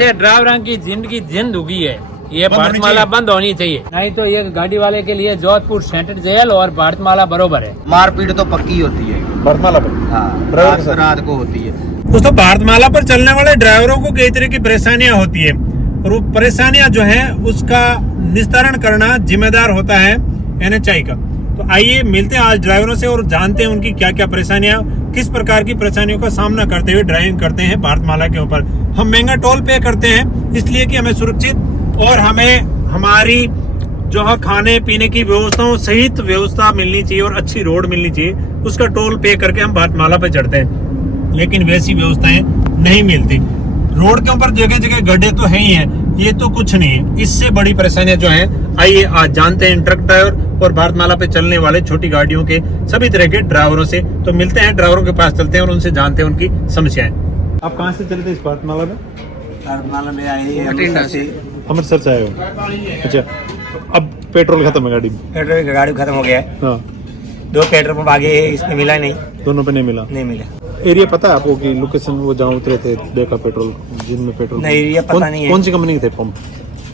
ये ड्राइवरों की जिंदगी जिंद उगी है, ये भारतमाला बंद होनी चाहिए, नहीं तो ये गाड़ी वाले के लिए जोधपुर सेंट्रल जेल और भारतमाला बरोबर है। मारपीट तो पक्की होती है भारतमाला पर, हाँ, रात को होती है। दोस्तों भारतमाला पर चलने वाले ड्राइवरों को कई तरह की परेशानियां होती है और वो परेशानियां जो है उसका निस्तारण करना जिम्मेदार होता है NHAI का। तो आइए मिलते हैं आज ड्राइवरों से और जानते हैं उनकी क्या क्या परेशानियां, किस प्रकार की परेशानियों का सामना करते हुए ड्राइविंग करते हैं भारतमाला के ऊपर। हम महंगा टोल पे करते हैं इसलिए कि हमें सुरक्षित और हमें हमारी जो है खाने पीने की व्यवस्थाओं सहित व्यवस्था मिलनी चाहिए और अच्छी रोड मिलनी चाहिए, उसका टोल पे करके हम भारतमाला पे चढ़ते हैं। लेकिन वैसी व्यवस्थाएं नहीं मिलती। रोड के ऊपर जगह जगह गड्ढे तो है ही हैं, ये तो कुछ नहीं है। इससे बड़ी परेशानियां जो हैं, आइए आज जानते हैं ट्रक ड्राइवर और भारतमाला पे चलने वाले छोटी गाड़ियों के सभी तरह के ड्राइवरों से। तो मिलते हैं, ड्राइवरों के पास चलते हैं और उनसे जानते हैं उनकी समस्याएं। आप कहाँ से चलते हैं इस भारतमाला में? भारतमाला में आए अमृतसर से आए हो? अच्छा, अब पेट्रोल खत्म है गाड़ी में? पेट्रोल की गाड़ी खत्म हो गया है। हाँ, 2 पेट्रोल पंप आगे है, इसमें मिला नहीं, दोनों पे नहीं मिला। एरिया पता है आपको कि लोकेशन वो जहाँ उतरे थे देखा पेट्रोल जिनमें पेट्रोल नहीं, एरिया पता नहीं है। कौन सी कंपनी के थे पंप?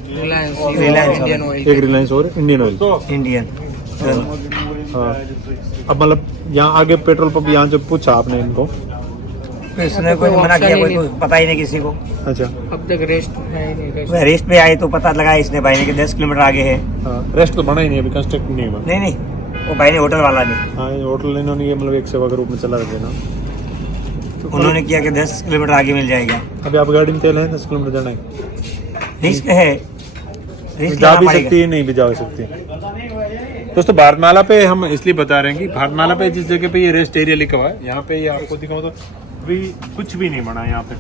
रिलायंस एक रिलायंस और इंडियन ऑयल। इंडियन। हाँ, अब मतलब यहाँ आगे पेट्रोल पंप यहाँ जो पूछा आपने इनको, इसने कोई मना किया, कोई पता ही नहीं किसी को। अच्छा, अब तक रेस्ट पे आए तो पता लगा इसने भाई ने कि 10 किलोमीटर आगे है। हाँ, रेस्ट तो बना ही नहीं, अभी कंस्ट्रक्ट नहीं हुआ। नहीं, वो भाई ने होटल वाला ने, हाँ, ये होटल इन्होंने ये मतलब एक सेवा के रूप में चला रखे ना, तो उन्होंने किया कि 10 किलोमीटर आगे मिल जाएगा। अभी आप गाड़ी में तेल है 10 किलोमीटर जाना है, रिस्क है, रिस्क जा भी सकती है नहीं भी जा सकती है। दोस्तों भारतमाला पे हम इसलिए बता रहे हैं कि भारतमाला पे जिस जगह पे ये रेस्ट एरिया लिखा हुआ है, यहाँ पे ये आपको दिखाऊं तो भी कुछ भी नहीं बना। यहाँ पे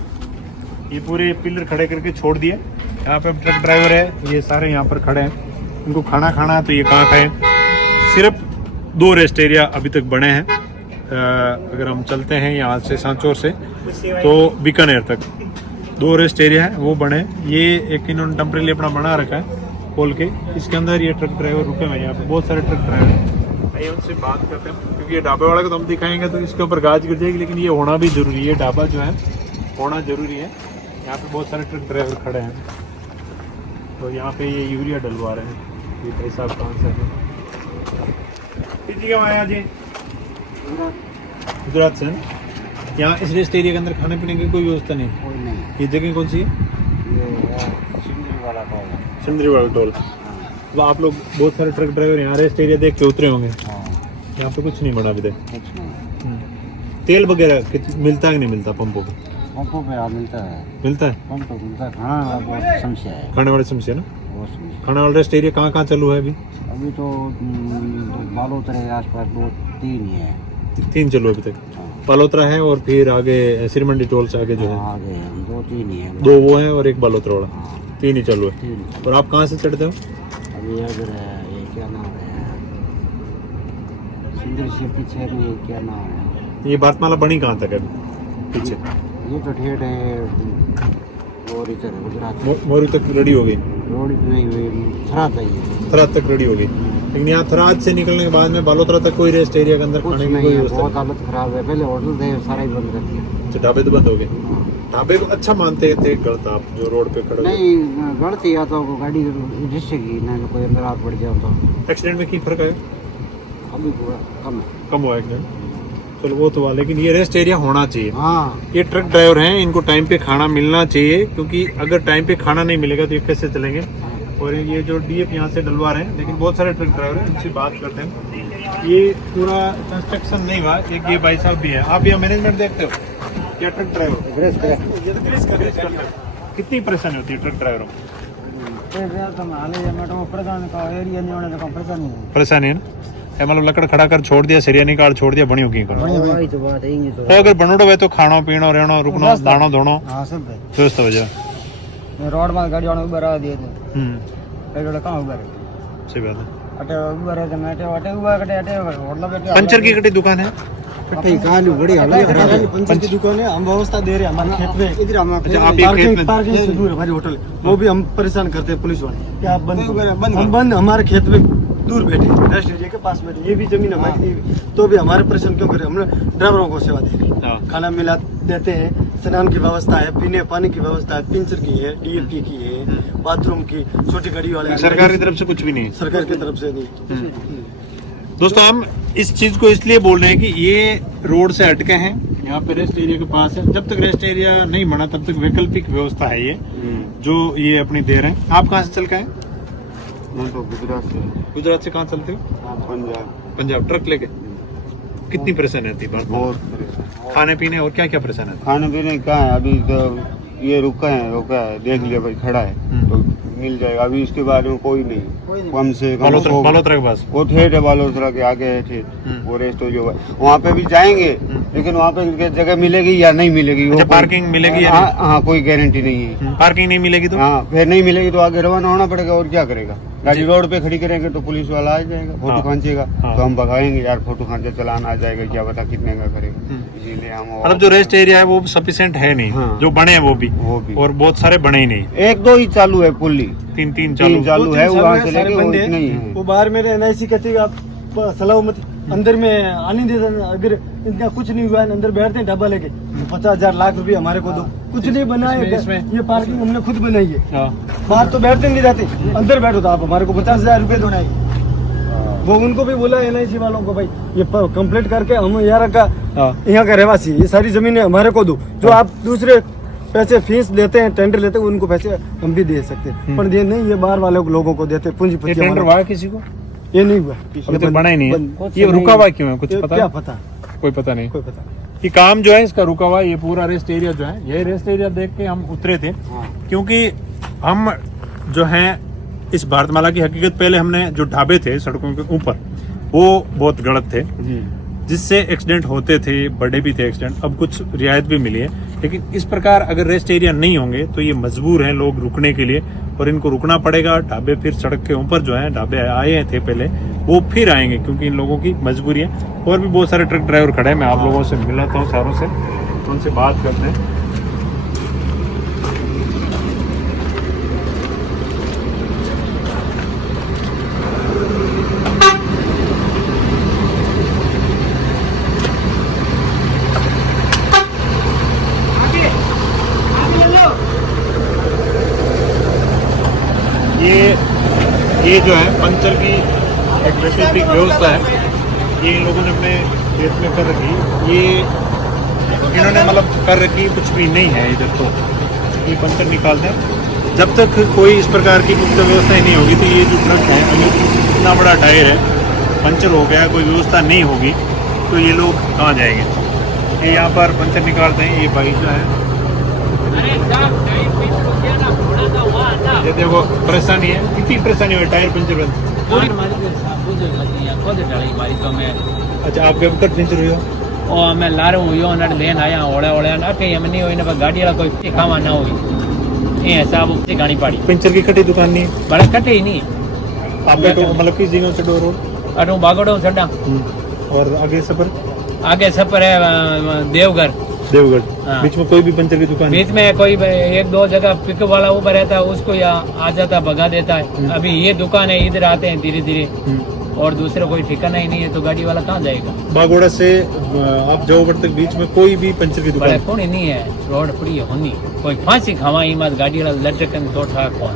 ये पूरे पिलर खड़े करके छोड़ दिए। यहाँ पे ट्रक ड्राइवर है, ये सारे यहाँ पर खड़े हैं, इनको खाना खाना है तो ये कहाँ खाएं। सिर्फ 2 रेस्ट एरिया अभी तक बने हैं। अगर हम चलते हैं यहाँ से सांचौर से तो बीकानेर तक 2 रेस्ट एरिया है वो बने। ये एक इन्होंने टेम्परेरी अपना बना रखा है खोल के, इसके अंदर ये ट्रक ड्राइवर रुके हुए हैं। यहाँ पे बहुत सारे ट्रक ड्राइवर हैं, आइए उनसे बात करते हैं, क्योंकि ये ढाबे वाले को तो हम दिखाएंगे तो इसके ऊपर गाज गिर जाएगी, लेकिन ये होना भी जरूरी है, ढाबा जो है होना जरूरी है। यहाँ पे बहुत सारे ट्रक ड्राइवर खड़े हैं, तो यहाँ पे ये यूरिया डलवा रहे हैं। ये भाई साहब कहाँ से हैं? जी गुजरात से। यहाँ इस रेस्ट एरिया के अंदर खाने पीने की कोई व्यवस्था नहीं। ये जगह कौन सी है? सिंदरी वाला टोल। तो आप लोग बहुत सारे ट्रक ड्राइवर यहाँ रेस्ट एरिया देख के उतरे होंगे। यहाँ पे कुछ नहीं बना अभी तक। तेल वगैरह मिलता है कि नहीं मिलता पंपों पे? पंपों पे मिलता है। मिलता है? पंप तो मिलता है। खाना बहुत समस्या है। खाने वाली समस्या ना? बहुत समस्या। खाने वाला रेस्ट एरिया कहाँ चालू है अभी? अभी तो बालोतरा के आसपास 2-3 ही है। 3 चलो अभी तक। बालोतरा है और फिर आगे सिरमंडी टोल से आगे जो है आगे 2-3 ही है। 2 वो है और एक बालोतरा वाला, 3 ही चालू है। और आप कहाँ से चढ़ते हो? अभी अगर ये क्या नाम है, सिंदर से पीछे ये क्या नाम है? ये भारतमाला बनी कहाँ तक है पीछे? ये तो ठेठ है और इधर गुजरात मोरी तक रेडी हो गई? रोड नहीं हुई, थराद है ये। थराद तक रेडी हो गई, लेकिन यहाँ थराद से निकलने के बाद में बालोतरा तक कोई रेस्ट एरिया के अंदर कुछ खाने की नहीं कोई है, व्यवस्था बहुत हालत खराब है। पहले होटल थे, सारा ही बंद कर दिया। अच्छा, ढाबे तो बंद हो गए। ढाबे को अच्छा मानते थे गलत आप जो रोड पे खड़े हो? नहीं, गलती या तो गाड़ी जिससे की ना कोई अंदर हाथ पड़ जाओ तो। एक्सीडेंट में की फर्क है? अभी पूरा कम है। कम हुआ एक्सीडेंट, चलो वो तो हुआ, लेकिन ये रेस्ट एरिया होना चाहिए। हाँ, ये ट्रक ड्राइवर हैं, इनको टाइम पे खाना मिलना चाहिए, क्योंकि अगर टाइम पे खाना नहीं मिलेगा तो ये कैसे चलेंगे। और ये जो डीएफ यहाँ से डलवा रहे हैं, लेकिन बहुत सारे ट्रक ड्राइवर हैं, इनसे बात करते हैं। ये पूरा कंस्ट्रक्शन नहीं हुआ। एक ये भाई साहब भी है, आप यहाँ मैनेजमेंट देखते हो क्या? ट्रक ड्राइवर कितनी परेशानी होती है ट्रक ड्राइवरों को? परेशानी है ना, मतलब लकड़ खड़ा कर छोड़ दिया, सरिया निकाल छोड़ दिया, बनी होगी तो अगर बनोड़ो है तो खाना पीना रहना रुकना दाना धोना व्यवस्था हो जाए। रोड में गाड़ी वाले उबर आ दिए थे। गाड़ी वाले कहाँ उबर है? सही बात है। अटे उबर है तो मैं अटे उबर कटे अटे होटल बैठे पंचर की कटी दुकान है। बड़ी पंचर की दुकान है। हम व्यवस्था दे रहे हैं हमारे खेत में, इधर हम पार्किंग से दूर है हमारी होटल, वो भी हम परेशान करते हैं पुलिस वाले कि आप बंद हमारे खेत में दूर बैठे रेस्ट एरिया के पास बैठे, ये भी जमीन हमारी तो भी हमारे परेशान क्यों करें? हमने ड्राइवरों को सेवा दे रही, खाना मिला देते हैं, स्नान की व्यवस्था है, पीने पानी की व्यवस्था है, पिंचर की है, DLP की है, बाथरूम की, छोटी गाड़ी वाले सरकार की तरफ से कुछ भी नहीं है। सरकार की तरफ से नहीं। दोस्तों हम इस चीज को इसलिए बोल रहे हैं कि ये रोड से हटके हैं, यहाँ पे रेस्ट एरिया के पास है। जब तक रेस्ट एरिया नहीं बना तब तक वैकल्पिक व्यवस्था है ये जो ये अपनी दे रहे हैं। आप कहाँ से चल के आए? मैं तो गुजरात से। गुजरात से कहाँ चलते हो? पंजाब। पंजाब। ट्रक लेके कितनी परेशानी रहती है? बहुत परेशान। खाने पीने और क्या क्या परेशानी है? खाने पीने क्या है, अभी तो ये रोका है, देख लिया भाई खड़ा है तो मिल जाएगा। अभी इसके बारे में कोई नहीं, कम से कम बालोतरा के पास वो ठेठ है, बालोतरा के आगे है ठेठ, वो रेस्ट जो है वहाँ पे भी जाएंगे, लेकिन वहाँ पे जगह मिलेगी या नहीं मिलेगी। अच्छा, पार्किंग मिलेगी या नहीं? हाँ, कोई गारंटी नहीं है। पार्किंग नहीं मिलेगी तो? हाँ, फिर नहीं मिलेगी तो आगे रवाना होना पड़ेगा। और क्या करेगा, गाड़ी रोड पे खड़ी करेंगे तो पुलिस वाला आ जाएगा, फोटो खींचेगा तो हम भगाएंगे यार, फोटो खींचे चलान आ जाएगा, क्या पता कितने का करेगा। इसीलिए हम मतलब जो रेस्ट एरिया है वो सफिशिएंट है नहीं। हाँ। जो बने हैं वो भी और बहुत सारे बने ही नहीं। एक दो ही चालू है, पुल्ली तीन चालू है, वहाँ से लेके वो है। नहीं है। वो बाहर मेरे NIC कहती है आप सलामत अंदर में आने दे, अगर इनका कुछ नहीं हुआ है अंदर बैठते हैं ढाबा लेके, 50,000 लाख रुपए हमारे को दो। कुछ नहीं बना है, ये पार्किंग हमने खुद बनाई है। बाहर तो बैठते नहीं जाते, अंदर बैठो तो आप हमारे को 50,000 रुपए दो। वो उनको भी बोला NIC वालों को, भाई ये कंप्लीट करके हम यहाँ का रहवासी, ये सारी जमीनें हमारे को दो। जो आप दूसरे पैसे फीस देते हैं, टेंडर लेते हैं, उनको पैसे हम भी दे सकते हैं, पर ये नहीं, ये बाहर वाले लोगों को देते पूंजीपति। टेंडर हुआ किसी को? ये नहीं हुआ, अभी तक बना ही नहीं है। ये रुका हुआ क्यों है, कुछ पता? क्या पता, कोई पता नहीं। कोई पता। ये काम जो है इसका रुका हुआ। ये पूरा रेस्ट एरिया जो है, ये रेस्ट एरिया देख के हम उतरे थे, क्योंकि हम जो हैं इस भारतमाला की हकीकत, पहले हमने जो ढाबे थे सड़कों के ऊपर वो बहुत गलत थे, जिससे एक्सीडेंट होते थे, बड़े भी थे एक्सीडेंट। अब कुछ रियायत भी मिली है, लेकिन इस प्रकार अगर रेस्ट एरिया नहीं होंगे तो ये मजबूर हैं लोग रुकने के लिए, और इनको रुकना पड़ेगा। ढाबे फिर सड़क के ऊपर जो है ढाबे आए थे पहले, वो फिर आएंगे क्योंकि इन लोगों की मजबूरी है। और भी बहुत सारे ट्रक ड्राइवर खड़े हैं, मैं आप लोगों से मिलाता हूँ सारों से, उनसे बात करते हैं। ये जो है पंचर की एक वैकल्पिक व्यवस्था है, ये इन लोगों ने अपने देश में कर रखी। ये इन्होंने मतलब कर रखी, कुछ भी नहीं है इधर। तो ये पंचर निकालते हैं। जब तक कोई इस प्रकार की पुख्ता व्यवस्था ही नहीं होगी तो ये जो ट्रक है, अगर इतना बड़ा टायर है, पंचर हो गया, कोई व्यवस्था नहीं होगी तो ये लोग कहाँ जाएंगे। ये यहाँ पर पंचर निकालते हैं। ये भाई जो है, ये देखो परेशानी है, कितनी परेशानी है, टायर पंचर बंद। अच्छा, आपके ऊपर पंचर हुई हो? और मैं लारू हुई नट लेन आया ओड़ा ओड़ा अटे हम नहीं होई ना, गाड़ी वाला कोई खावा ना होई, ये हिसाब उससे गाड़ी पाड़ी। पंचर की कटी दुकान नहीं है? बड़ा कटे ही नहीं। आपके तो मतलब किस जगह से डोर अटू बागड़ो छड़ा, और आगे सफर? आगे सफर है देवघर। हाँ। बीच में कोई भी पंचर की दुकान? बीच में कोई एक दो जगह पिकअप वाला ऊपर रहता है, उसको आ जाता भगा देता है। अभी ये दुकान है, इधर आते हैं धीरे धीरे, और दूसरा कोई ठिकाना ही नहीं है, तो गाड़ी वाला कहाँ जाएगा। बागोड़ा से आप जाओ तक बीच में कोई भी पंचर की दुकान कौन ही नहीं है, रोड पड़ी होनी, कोई फांसी खावा ही मत, गाड़ी वाला लटकन तो ठा कौन।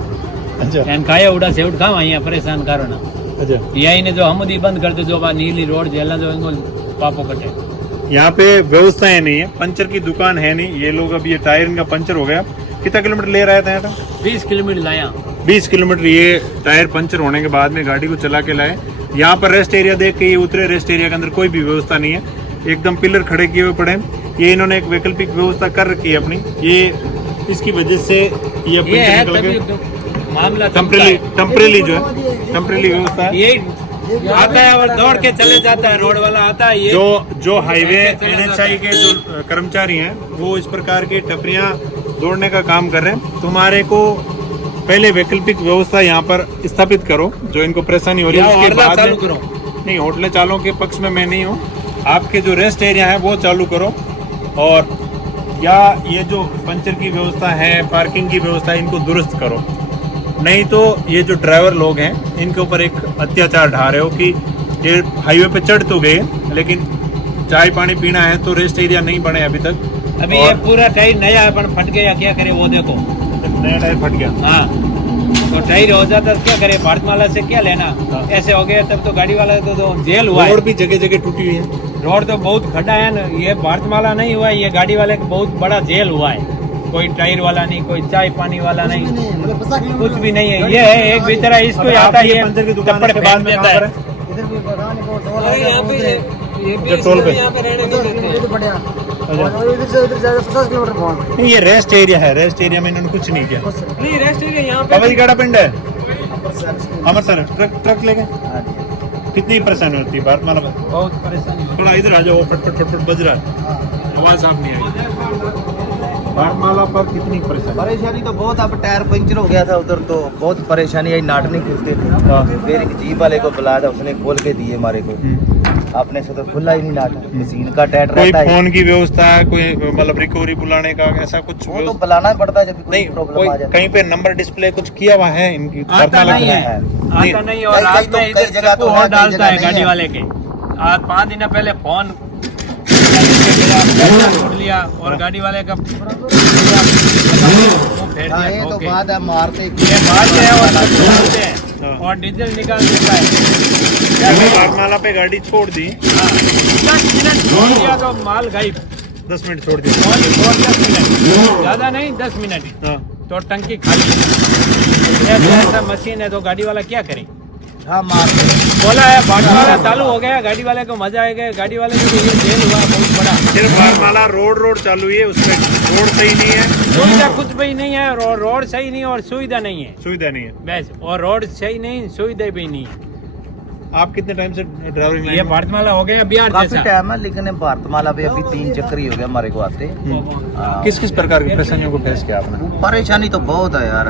अच्छा, खाया उड़ा से उठ खावा यहाँ परेशान करो ना। अच्छा, यही ने जो हमदी बंद कर दो, जो बात नीली रोड जेला जो इनको पापो कटे। यहाँ पे व्यवस्थाएं नहीं है, पंचर की दुकान है नहीं। ये लोग अब ये टायर इनका पंचर हो गया, कितना किलोमीटर ले रहा था यहाँ? 20 किलोमीटर लाया। 20 किलोमीटर ये टायर पंचर होने के बाद में गाड़ी को चला के लाए। यहाँ पर रेस्ट एरिया देख के ये उतरे, रेस्ट एरिया के अंदर कोई भी व्यवस्था नहीं है, एकदम पिलर खड़े किए हुए पड़े। ये इन्होंने एक वैकल्पिक व्यवस्था कर रखी है अपनी, ये इसकी वजह से ये पंचर निकल गए। मामला टेम्परेरी जो है, टेम्परेरी व्यवस्था है। ये आता है और दौड़ के चले जाता है, रोड वाला आता है। ये जो हाईवे NHI के जो कर्मचारी हैं वो इस प्रकार की टपरियां दौड़ने का काम कर रहे हैं। तुम्हारे को पहले वैकल्पिक व्यवस्था यहाँ पर स्थापित करो, जो इनको परेशानी हो रही है उसके बाद नहीं, होटलें चालू के पक्ष में मैं नहीं हूँ। आपके जो रेस्ट एरिया है वो चालू करो, और या ये जो पंचर की व्यवस्था है, पार्किंग की व्यवस्था है, इनको दुरुस्त करो। नहीं तो ये जो ड्राइवर लोग हैं इनके ऊपर एक अत्याचार ढा रहे हो कि ये हाईवे पे चढ़ तो गए, लेकिन चाय पानी पीना है तो रेस्ट एरिया नहीं बने अभी तक, अभी ये पूरा टायर नया अपन फट गया, क्या करे वो देखो। नया टायर फट गया। हाँ, तो टायर हो जाता तो क्या करे, भारतमाला से क्या लेना। ऐसे हो गया तब तो गाड़ी वाला तो जेल हुआ है। रोड भी जगह जगह टूटी हुई है। रोड तो बहुत खड्डा है ना, ये भारतमाला नहीं हुआ है, ये गाड़ी वाले का बहुत बड़ा जेल हुआ है। कोई टायर वाला नहीं, कोई चाय पानी वाला नहीं, कुछ भी नहीं है। ये है एक बेचारा, इसको आता है ये पंचर की दुकान थप्पड़ के बाद फेंक में देता कहाँ पर है। है? यहाँ पे जो टोल पे। नहीं, ये रेस्ट एरिया है, रेस्ट एरिया में इन्होंने कुछ नहीं किया। नहीं, रेस्ट एरिया यहाँ बाबा जी काड़ा पिंड है अमृतसर। ट्रक लेके कितनी परेशानी होती है भारतमाला में? बहुत परेशानी। थोड़ा इधर आ जाओ, फट फट फट फट बज रहा है, आवाज साफ नहीं आई। भारतमाला पर कितनी परेशानी? परेशानी तो बहुत, अब टायर पंचर हो गया था उधर, तो बहुत परेशानी आई, नाट नहीं खुलते थे। फिर एक जीप वाले को बुलाया था, उसने खोल के दिए हमारे को। अपने से तो खुला ही नहीं नाट, मशीन का टायर कोई रहता है। फोन की व्यवस्था है, कोई मतलब रिकवरी बुलाने का ऐसा कुछ? वो तो बुलाना ही पड़ता है जब कोई नहीं, प्रॉब्लम कोई आ जाती कहीं पे नंबर डिस्प्ले कुछ किया हुआ है इनकी? आता भारतमाला नहीं का? है, आता नहीं। और कई रात तो- में कई इधर जगह तो चप्पू है, और कई डालता जगह है नहीं गाड़ी है। वाले के। आज 5 दिन पहले फोन पैसा छोड़ लिया और गाड़ी वाले का हाँ, ये तो बात है, मारते ये मारते हैं और सब छोड़ते हैं और डीजल निकाल देता है। भारतमाला पे गाड़ी छोड़ दी, 10 मिनट छोड़ दिया तो माल गायब। 10 मिनट छोड़ दी। और 10 मिनट, ज्यादा नहीं, 10 मिनट हाँ, तो टंकी खाली। ऐसा मशीन है तो गाड़ी वाला क्या करे। हाँ मारते। बोला है भारतमाला चालू हो गया, गाड़ी वाले को मजा आएगा। गाड़ी वाले को ये जेल हुआ बहुत बड़ा। सिर्फ भारतमाला रोड चालू हुई है, उसमें रोड सही नहीं है, सुविधा कुछ भी नहीं है, रोड सही नहीं और सुविधा नहीं है सुविधा नहीं है। बस। और रोड सही नहीं, सुविधा भी नहीं है। आप कितने टाइम से ड्राइविंग ये लाइन में? भारतमाला हो गया बिहार काफी जैसा। टाइम है, लेकिन भारतमाला पे अभी 3 चक्कर ही हो गया हमारे को आते। हाँ। किस किस प्रकार की परेशानियों को फेस किया आपने परेशानी तो बहुत है यार,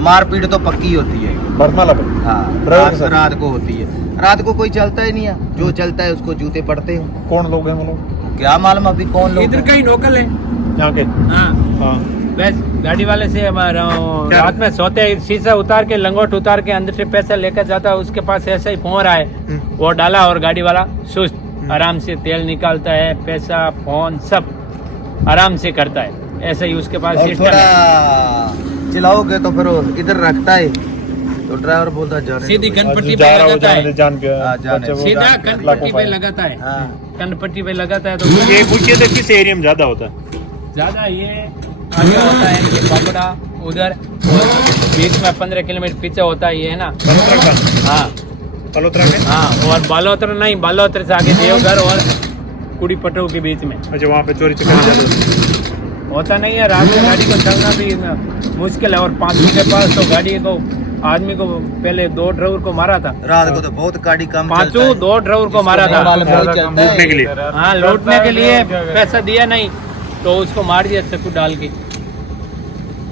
मारपीट तो पक्की होती है। भारतमाला पे? हाँ, ड्राइवर के साथ? रात को होती है। रात को कोई चलता ही नहीं है, जो चलता है उसको जूते पड़ते हैं। कौन लोग हैं वो लोग? क्या मालूम अभी कौन लोग इधर हैं। का ही लोकल है। यहाँ के? हाँ, हाँ। बस गाड़ी वाले से हमारा क्या? रात में सोते हैं, शीशा उतार के, लंगोट उतार के अंदर से पैसा लेकर जाता है। उसके पास ऐसा ही फोन रहा है, वो डाला और गाड़ी वाला सुस्त आराम से तेल निकालता है, पैसा फोन सब आराम से करता है। ऐसा ही उसके पास और सिस्टम थोड़ा है। चिल्लाओगे तो फिर वो इधर रखता है, तो ड्राइवर बोलता जा रहे सीधी कनपट्टी जा पे रहा हो, लगाता है, जान के हाँ, जाने। बच्चे वो सीधा लाखों कनपट्टी पे फाइन। लगाता है। हाँ। कनपट्टी पे लगाता है तो ये मुख्यतः किस एरिया में ज्यादा होता है? ज्यादा ये आगे होता है, ये बाबड़ा उधर, और बीच में 15 किलोमीटर पीछे होता है, ये है ना। बलोत्रा का? हाँ बलोत्रा के? हाँ, और बालोतर नहीं, बालोतर से आगे देवघर और कुड़ी पटो के बीच में अच्छा, वहाँ पे चोरी चकारी ज्यादा होता नहीं है। रात में गाड़ी को चलना भी मुश्किल है। और 5 के पास तो गाड़ी को, आदमी को पहले 2 ड्राइवर को मारा था। रात को तो बहुत गाड़ी कम चलता पांचों है। 2 ड्राइवर को मारा था। मालूम नहीं चलता है। लूटने के लिए? हाँ, लौटने के लिए पैसा दिया नहीं तो उसको मार दिया चाकू डाल के।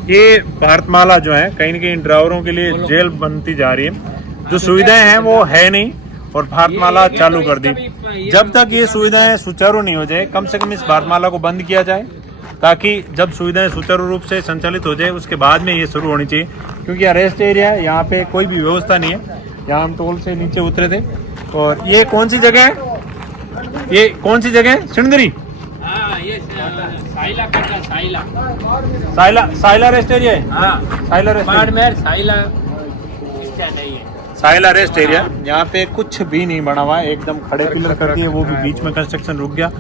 ये भारतमाला जो है कहीं न कहीं ड्राइवरों के लिए जेल बनती जा रही है। जो सुविधाएं हैं वो है नहीं और भारतमाला चालू कर दी। जब तक ये सुविधाएं सुचारू नहीं हो जाए, कम से कम इस भारतमाला को बंद किया जाए, ताकि जब सुविधाएं सुचारू रूप से संचालित हो जाए उसके बाद में ये शुरू होनी चाहिए। क्योंकि यहाँ रेस्ट एरिया है, यहाँ पे कोई भी व्यवस्था नहीं है। यहाँ हम टोल से नीचे उतरे थे। और ये कौन सी जगह है? ये कौन सी जगह है? सिंदरी? हाँ, ये साइला करता, साइला। साइला रेस्ट एरिया है? हाँ, साइला रेस्ट एरिया। बाड़मेर साइला इसका नहीं है। साइला रेस्ट एरिया, यहाँ पे कुछ भी नहीं बना हुआ है, एकदम खड़े पिलर कर दिए, वो भी बीच में कंस्ट्रक्शन रुक गया।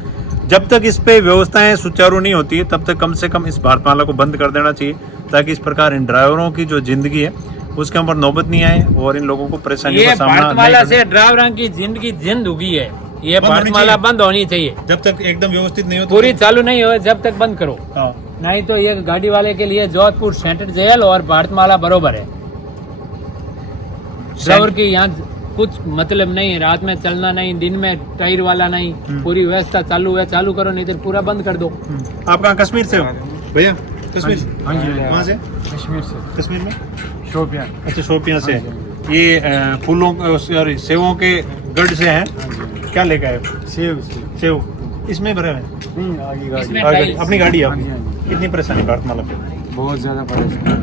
जब तक इस पे व्यवस्थाएं सुचारू नहीं होती है तब तक कम से कम इस भारतमाला को बंद कर देना चाहिए, ताकि इस प्रकार इन ड्राइवरों की जो जिंदगी है उसके ऊपर नौबत नहीं आए और इन लोगों को परेशानियों ये का सामना नहीं भारतमाला करना। से ड्राइवरों की जिंदगी जिंद उगी है। ये बंद होनी भारतमाला चाहिए। बंद होनी चाहिए। जब तक एकदम व्यवस्थित नहीं हो पूरी चालू नहीं हो जब तक बंद करो, हाँ। नहीं तो ये गाड़ी वाले के लिए जोधपुर सेंट्रल जेल और भारतमाला बरोबर है। ड्राइवर की यहाँ कुछ मतलब नहीं है, रात में चलना नहीं, दिन में टायर वाला नहीं, पूरी व्यवस्था चालू है। चालू करो नहीं तो पूरा बंद कर दो। आप कहाँ कश्मीर से हो भैया? कश्मीर? हाँ जी। कहाँ से? कश्मीर से, कश्मीर में? शोपियां। अच्छा, शोपियां से। ये फूलों सॉरी सेवों के गढ़ से हैं। क्या लेकर आए? सेव सेव इसमें भरे हुए हैं? नहीं, आगे गाड़ी। इसमें आगे टाइल्स। अपनी गाड़ी है हाँ जी, आपकी? हाँ जी। कितनी परेशानी भारतमाला पे? बहुत ज्यादा परेशान।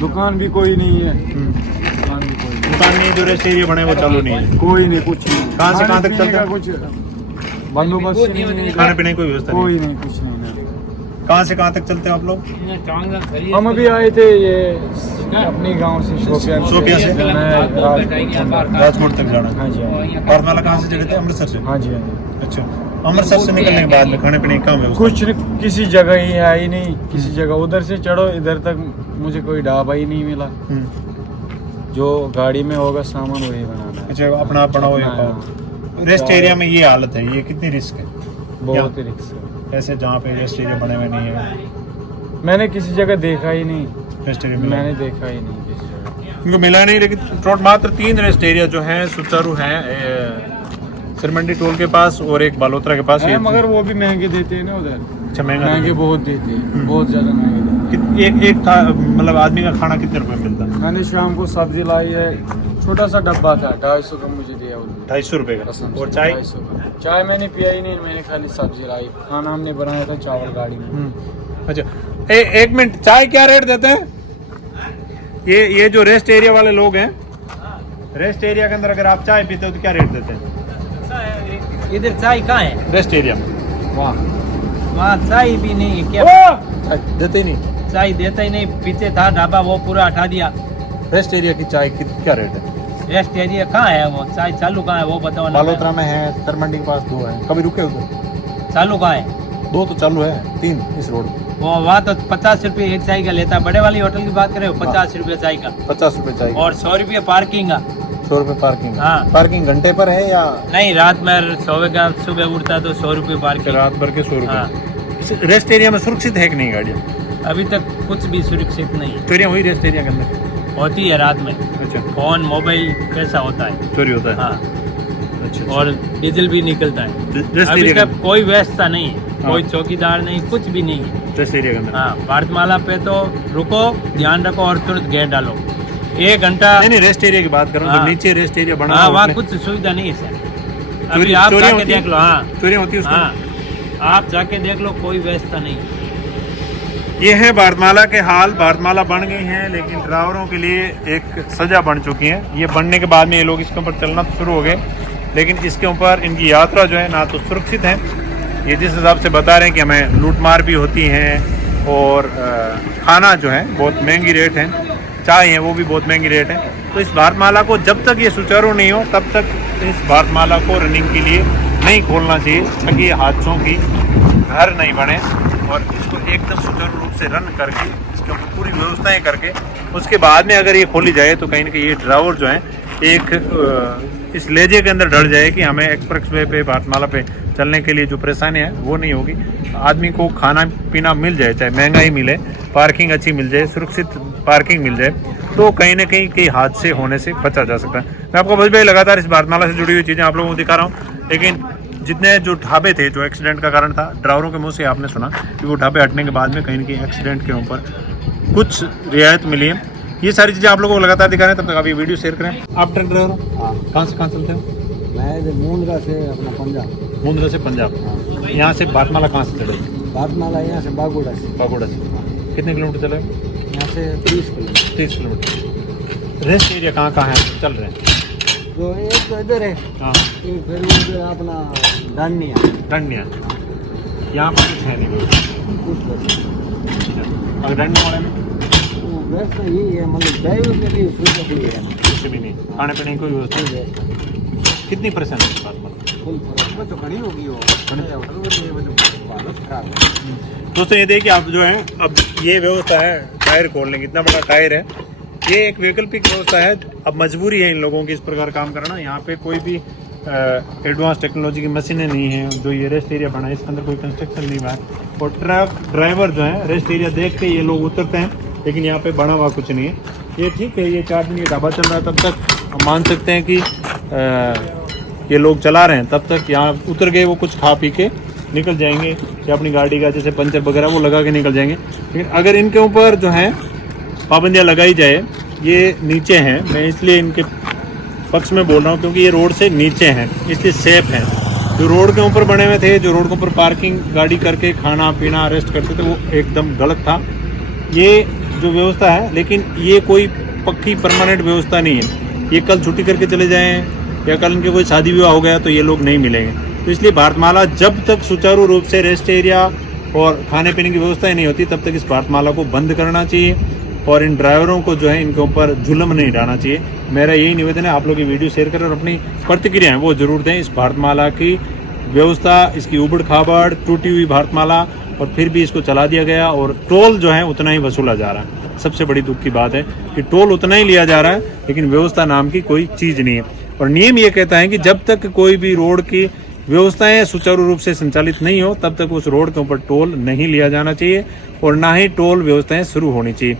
दुकान भी कोई नहीं है, दुकान भी कोई नहीं। दुकान नहीं, जो रेस्ट एरिया बने वो चालू नहीं है। कोई नहीं, कुछ नहीं। कहाँ से कहाँ तक खाने पीने चलता है? का कुछ बंदोबस्त ही नहीं, खाने पीने की कोई व्यवस्था नहीं? कोई नहीं, कुछ नहीं। कहाँ से कहाँ तक चलते हैं आप लोग? हम अभी आए थे ये अपने गांव से, शोपियां से? राजकोट तक जाना? हाँ जी, हाँ जी, बारमाला कहाँ से चढ़े थे? अमृतसर से? हाँ जी, हाँ जी। अच्छा, अमृतसर से निकलने के बाद में खाने पीने का व्यवस्था? कुछ किसी जगह ही है ही नहीं, किसी जगह उधर से चढ़ो इधर तक मुझे कोई ढाबा ही नहीं मिला। जो गाड़ी में होगा सामान वही बनाना है। अच्छा, अपना आप बनाओ या खाओ। रेस्ट एरिया में ये हालत है, ये कितनी रिस्क है? बहुत रिस्क है। ऐसे जहाँ पे रेस्ट एरिया बने हुए नहीं है, मैंने किसी जगह देखा ही नहीं, रेस्ट एरिया में मैंने देखा ही नहीं किसी जगह। उनको मिला नहीं। लेकिन टोट मात्र 3 रेस्ट एरिया जो हैं सुचारू हैं, सिरमंडी टोल के पास और एक बालोतरा के पास। है, मगर वो भी महंगे देते हैं ना उधर। अच्छा, महंगा महंगे बहुत देते हैं, बहुत ज्यादा महंगे देते हैं। एक था मतलब आदमी का खाना कितने रुपए में मिलता है? मैंने शाम को सब्जी लाई है, छोटा सा डब्बा था, 250 का मुझे दिया उन्होंने। 250 रुपए का। कसम से, और चाय? 250 का। चाय मैंने पिया ही नहीं, मैंने खाली सब्जी लाई। खाना हमने बनाया था चावल गाड़ी में। अच्छा, एक मिनट, चाय क्या रेट देते हैं? ये जो रेस्ट एरिया वाले लोग हैं, रेस्ट एरिया के अंदर अगर आप चाय पीते हो तो क्या रेट देते हैं? इधर चाय कहाँ है? रेस्ट एरिया में वहाँ चाय भी नहीं है क्या? चाय देते ही नहीं? चाय देता ही नहीं, पीछे था ढाबा वो पूरा हटा दिया। रेस्ट एरिया की चाय क्या रेट है? रेस्ट एरिया कहाँ है? वो चाय चालू कहाँ है वो बताओ ना। बालोतरा में है, सरमंडी के पास 2 है। कभी रुके उधर? चालू कहाँ है? 2 तो चालू है, 3 इस रोड पे। वो वहाँ तो 50 रुपए एक चाय का लेता है। बड़े वाली होटल की बात करें 50 रुपए चाय का, 50 रुपए चाय और 100 रुपए पार्किंग का। 100 रुपए पार्किंग? हाँ। पार्किंग घंटे पर है या? नहीं, रात में सुबह उठता तो 100 रुपए पार्किंग। रात भर के 100 रुपए। हाँ। रेस्ट एरिया में सुरक्षित है कि नहीं गाड़ियाँ? अभी तक कुछ भी सुरक्षित नहीं है। चोरियाँ हुई रेस्ट एरिया के अंदर? होती है रात में। अच्छा, फोन मोबाइल कैसा होता है, चोरी होता है? हाँ। अच्छा, और डीजल भी निकलता है। रेस्ट अभी एरिया तक कोई व्यवस्था नहीं है, हाँ। कोई चौकीदार नहीं, कुछ भी नहीं है। रेस्ट एरिया के अंदर? हाँ, भारतमाला पे तो रुको, ध्यान रखो और तुरंत गेट डालो। 1 घंटा नहीं, रेस्ट एरिया की बात कर रहा हूँ। हाँ। नीचे रेस्ट एरिया बना हाँ, हुआ वहाँ है, कुछ सुविधा नहीं है सर। अभी चोरी- आप चोरियाँ जाके होती है? देख लो। हाँ चोरियाँ होती है उसमें? हाँ, आप जाके देख लो, कोई व्यवस्था नहीं है। ये है भारतमाला के हाल। भारतमाला बन गई हैं, लेकिन ड्राइवरों के लिए एक सजा बन चुकी है। ये बनने के बाद में ये लोग इसके ऊपर चलना तो शुरू हो गए, लेकिन इसके ऊपर इनकी यात्रा जो है ना तो सुरक्षित है। ये जिस हिसाब से बता रहे हैं कि हमें लूटमार भी होती हैं, और खाना जो है बहुत महंगी रेट है, चाय है वो भी बहुत महंगी रेट है। तो इस भारतमाला को जब तक ये सुचारू नहीं हो तब तक इस भारतमाला को रनिंग के लिए नहीं खोलना चाहिए, ताकि ये हादसों की घर नहीं बने। और इसको एकदम सुचारू रूप से रन करके इसके ऊपर पूरी व्यवस्थाएं करके उसके बाद में अगर ये खोली जाए तो कहीं ना कहीं ये ड्राइवर जो है एक इस लेजे के अंदर डर जाए कि हमें एक्सप्रेस वे पे भारतमाला पे चलने के लिए जो परेशानी है वो नहीं होगी। आदमी को खाना पीना मिल जाए, चाहे महंगा ही मिले, पार्किंग अच्छी मिल जाए, सुरक्षित पार्किंग मिल जाए, तो कहीं ना कहीं कई हादसे होने से बचा जा सकता है। मैं आपको भाई लगातार इस भारतमाला से जुड़ी हुई चीज़ें आप लोगों को दिखा रहा हूँ। लेकिन जितने जो ढाबे थे जो एक्सीडेंट का कारण था, ड्राइवरों के मुंह से आपने सुना कि वो ढाबे हटने के बाद में कहीं ना कहीं एक्सीडेंट के ऊपर कुछ रियायत मिली है। ये सारी चीज़ें आप लोगों को लगातार दिखा रहे हैं। तब तक आप ये वीडियो शेयर करें। आप ट्रक ड्राइवर हो? हाँ। कहाँ से कहाँ चलते हो? मैं मुंद्रा से अपना पंजाब। मुंद्रा से पंजाब। यहाँ से भारतमाला कहाँ से चले? भारतमाला यहाँ से बागोड़ा से। बागोड़ा से कितने किलोमीटर चले? यहाँ से 30 किलोमीटर। 30 किलोमीटर। रेस्ट एरिया कहाँ कहाँ है चल रहे हैं? जो एक तो इधर है, हाँ, एक फिर उधर अपना डांडिया डंडिया। यहाँ पर कुछ है नहीं कुछ बस। अगर डंडिया वाले में तो व्यवस्था यही है, मतलब ड्राइवर के लिए सुविधा भी है, कुछ भी नहीं, खाने पीने की कोई व्यवस्था नहीं। कितनी परेशानी है इस बात पर? फुल फर्क में तो खड़ी होगी वो हालत खराब है। दोस्तों ये देखिए आप जो है, अब ये व्यवस्था है टायर खोलने की, इतना बड़ा टायर है, ये एक वैकल्पिक व्यवस्था है। अब मजबूरी है इन लोगों की इस प्रकार काम करना। यहाँ पे कोई भी एडवांस टेक्नोलॉजी की मशीनें नहीं है। जो ये रेस्ट एरिया बना है इसके अंदर कोई कंस्ट्रक्शन नहीं हुआ है, और ट्रक ड्राइवर जो है रेस्ट एरिया देख के ये लोग उतरते हैं, लेकिन यहाँ पे बना हुआ कुछ नहीं है। ये ठीक है, ये 4 दिन ये ढाबा चल रहा है, तब तक हम मान सकते हैं कि ये लोग चला रहे हैं, तब तक यहाँ उतर गए वो कुछ खा पी के निकल जाएंगे, या अपनी गाड़ी का जैसे पंचर वगैरह वो लगा के निकल जाएंगे। लेकिन अगर इनके ऊपर जो है पाबंदियाँ लगाई जाए, ये नीचे हैं, मैं इसलिए इनके पक्ष में बोल रहा हूँ क्योंकि ये रोड से नीचे हैं, इसलिए सेफ हैं। जो रोड के ऊपर बने हुए थे, जो रोड के ऊपर पार्किंग गाड़ी करके खाना पीना रेस्ट करते थे, वो एकदम गलत था ये जो व्यवस्था है। लेकिन ये कोई पक्की परमानेंट व्यवस्था नहीं है। ये कल छुट्टी करके चले जाएं या कल इनके कोई शादी विवाह हो गया तो ये लोग नहीं मिलेंगे। तो इसलिए भारतमाला जब तक सुचारू रूप से रेस्ट एरिया और खाने पीने की व्यवस्था ही नहीं होती तब तक इस भारतमाला को बंद करना चाहिए और इन ड्राइवरों को जो है इनके ऊपर जुल्म नहीं डालना चाहिए। मेरा यही निवेदन है, आप लोग ये वीडियो शेयर करें और अपनी प्रतिक्रियाएं वो जरूर दें। इस भारतमाला की व्यवस्था, इसकी उबड़ खाबड़, टूटी हुई भारतमाला और फिर भी इसको चला दिया गया और टोल जो है उतना ही वसूला जा रहा है। सबसे बड़ी दुख की बात है कि टोल उतना ही लिया जा रहा है लेकिन व्यवस्था नाम की कोई चीज़ नहीं है। और नियम ये कहता है कि जब तक कोई भी रोड की व्यवस्थाएं सुचारू रूप से संचालित नहीं हो तब तक उस रोड के ऊपर टोल नहीं लिया जाना चाहिए और ना ही टोल व्यवस्थाएं शुरू होनी चाहिए।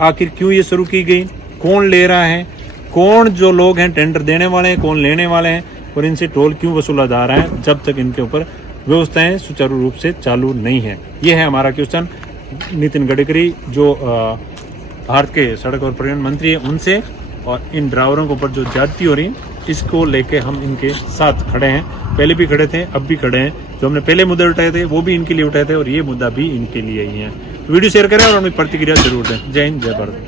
आखिर क्यों ये शुरू की गई, कौन ले रहा है, कौन जो लोग हैं टेंडर देने वाले हैं, कौन लेने वाले हैं और इनसे टोल क्यों वसूला जा रहा है जब तक इनके ऊपर व्यवस्थाएं सुचारू रूप से चालू नहीं है। ये है हमारा क्वेश्चन नितिन गडकरी जो भारत के सड़क और परिवहन मंत्री है उनसे, और इन ड्राइवरों के ऊपर जो ज्यादती हो रही है इसको लेके हम इनके साथ खड़े हैं। पहले भी खड़े थे, अब भी खड़े हैं। जो हमने पहले मुद्दे उठाए थे वो भी इनके लिए उठाए थे और ये मुद्दा भी इनके लिए ही है। वीडियो शेयर करें और अपनी प्रतिक्रिया जरूर दें। जय हिंद, जय भारत।